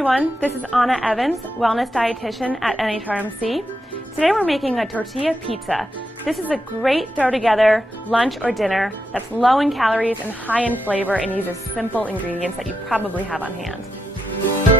everyone, this is Anna Evans, wellness dietitian at NHRMC. Today we're making a tortilla pizza. This is a great throw together lunch or dinner that's low in calories and high in flavor and uses simple ingredients that you probably have on hand.